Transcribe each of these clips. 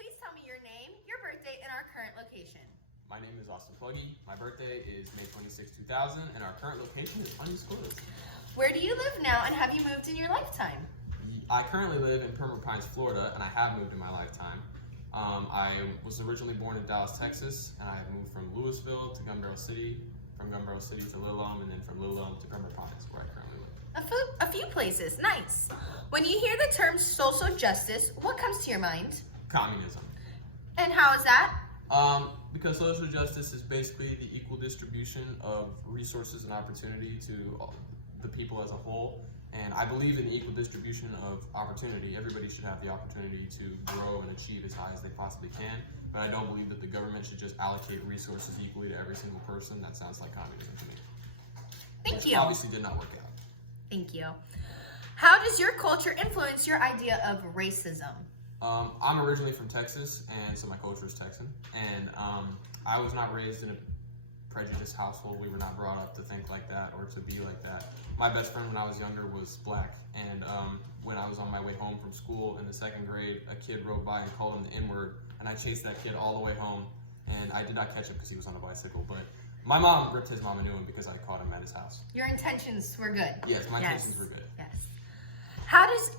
Please tell me your name, your birthday, and our current location. My name is Austin Pluggy. My birthday is May 26, 2000, and our current location is undisclosed. Where do you live now, and have you moved in your lifetime? I currently live in Pembroke Pines, Florida, and I have moved in my lifetime. I was originally born in Dallas, Texas, and I have moved from Louisville to Gun Barrel City, from Gun Barrel City to Little Elm, and then from Little Elm to Pembroke Pines, where I currently live. A few places, nice. When you hear the term social justice, what comes to your mind? Communism. And how is that? Because social justice is basically the equal distribution of resources and opportunity to the people as a whole. And I believe in the equal distribution of opportunity. Everybody should have the opportunity to grow and achieve as high as they possibly can. But I don't believe that the government should just allocate resources equally to every single person. That sounds like communism to me. Thank Which you. obviously did not work out. Thank you. How does your culture influence your idea of racism? I'm originally from Texas, and so my culture is Texan. And I was not raised in a prejudiced household. We were not brought up to think like that or to be like that. My best friend when I was younger was black, and when I was on my way home from school in the second grade, a kid rode by and called him the N-word, and I chased that kid all the way home, and I did not catch him because he was on a bicycle, but my mom ripped his mom a new one because I caught him at his house. Your intentions were good. Yes, my intentions were good. Yes. How does,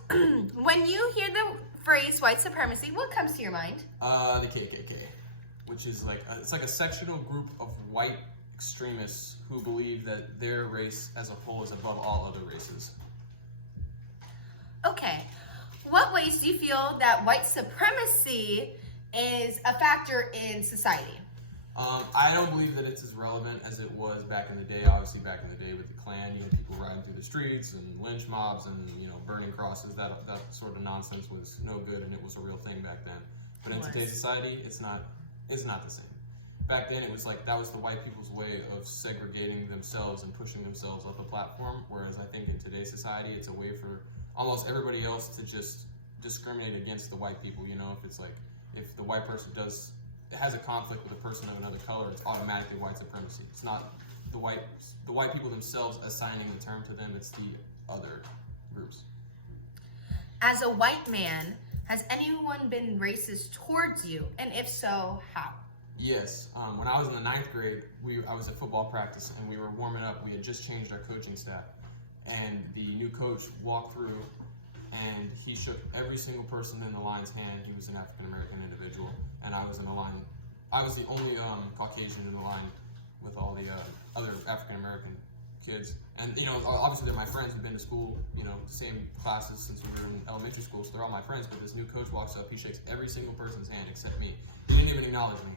when you hear the phrase white supremacy, what comes to your mind? The KKK, which is like, it's like a sectional group of white extremists who believe that their race as a whole is above all other races. Okay. What ways do you feel that white supremacy is a factor in society? I don't believe that it's as relevant as it was back in the day. Obviously, back in the day with the Klan, you had people riding through the streets and lynch mobs and burning crosses. That sort of nonsense was no good, and it was a real thing back then. But in today's society, it's not the same. Back then, it was like that was the white people's way of segregating themselves and pushing themselves up a platform. Whereas I think in today's society, it's a way for almost everybody else to just discriminate against the white people. If it's like if the white person has a conflict with a person of another color, it's automatically white supremacy. It's not the white people themselves assigning the term to them, it's the other groups. As a white man, has anyone been racist towards you? And if so, how? Yes. When I was in the 9th grade, I was at football practice and we were warming up. We had just changed our coaching staff. And the new coach walked through and he shook every single person in the line's hand. He was an African-American individual, and I was in the line. I was the only Caucasian in the line with all the other African-American kids. And, obviously they're my friends. We've been to school, same classes since we were in elementary school, so they're all my friends. But this new coach walks up, he shakes every single person's hand except me. He didn't even acknowledge me.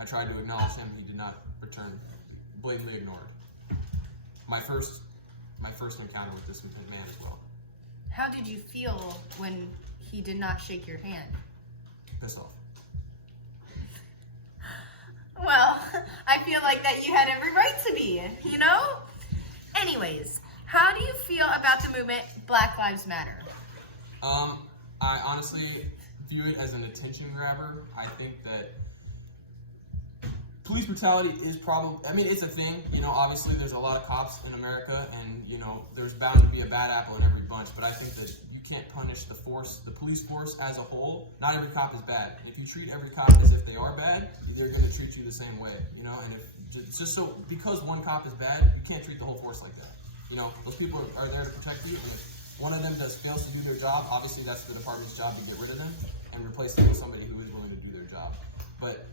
I tried to acknowledge him, he did not return, blatantly ignored. My first encounter with this man as well. How did you feel when he did not shake your hand? Pissed off. Well, I feel like that you had every right to be, Anyways, how do you feel about the movement Black Lives Matter? I honestly view it as an attention grabber. I think that police brutality is it's a thing. Obviously there's a lot of cops in America, and there's bound to be a bad apple in every bunch, but I think that you can't punish the police force as a whole. Not every cop is bad. And if you treat every cop as if they are bad, they're going to treat you the same way, and it's just so, because one cop is bad, you can't treat the whole force like that. Those people are there to protect you, and if one of them fails to do their job, obviously that's the department's job to get rid of them and replace them with somebody who is willing to do their job. But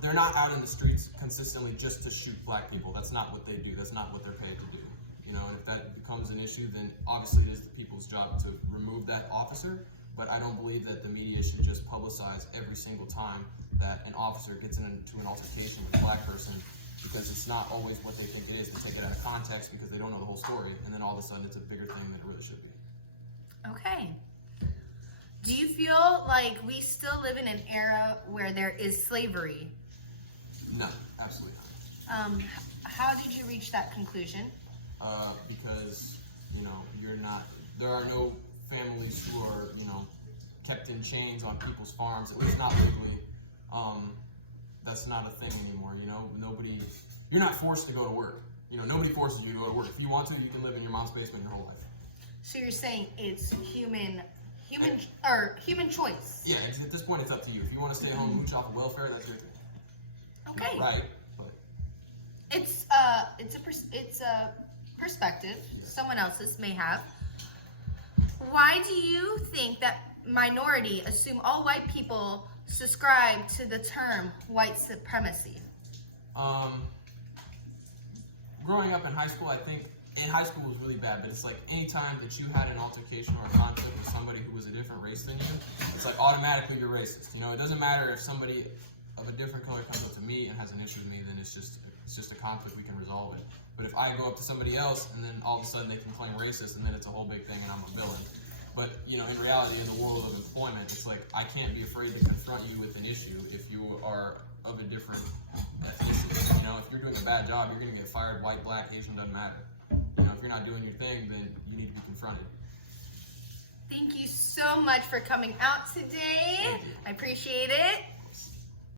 they're not out in the streets consistently just to shoot black people. That's not what they do. That's not what they're paid to do. And if that becomes an issue, then obviously it is the people's job to remove that officer. But I don't believe that the media should just publicize every single time that an officer gets into an altercation with a black person, because it's not always what they think it is. They take it out of context because they don't know the whole story, and then all of a sudden it's a bigger thing than it really should be. Okay. Do you feel like we still live in an era where there is slavery? No, absolutely not. How did you reach that conclusion? Because, there are no families who are, kept in chains on people's farms, at least not legally. That's not a thing anymore, you're not forced to go to work. Nobody forces you to go to work. If you want to, you can live in your mom's basement your whole life. So you're saying it's human human choice. Yeah, at this point, it's up to you. If you want to stay home, mooch off of welfare, that's your thing. Okay. Not right, but It's a perspective someone else's may have. Why do you think that minority assume all white people subscribe to the term white supremacy? Growing up in high school, I think in high school was really bad, but it's like any time that you had an altercation or a conflict with somebody who was a different race than you, it's like automatically you're racist. You know, it doesn't matter if somebody of a different color comes up to me and has an issue with me, then it's just a conflict, we can resolve it. But if I go up to somebody else and then all of a sudden they can claim racist and then it's a whole big thing and I'm a villain. But you know, in reality, in the world of employment, it's like I can't be afraid to confront you with an issue if you are of a different ethnicity. You know, if you're doing a bad job, you're gonna get fired. White, black, Asian, doesn't matter. You know, if you're not doing your thing, then you need to be confronted. Thank you so much for coming out today. I appreciate it.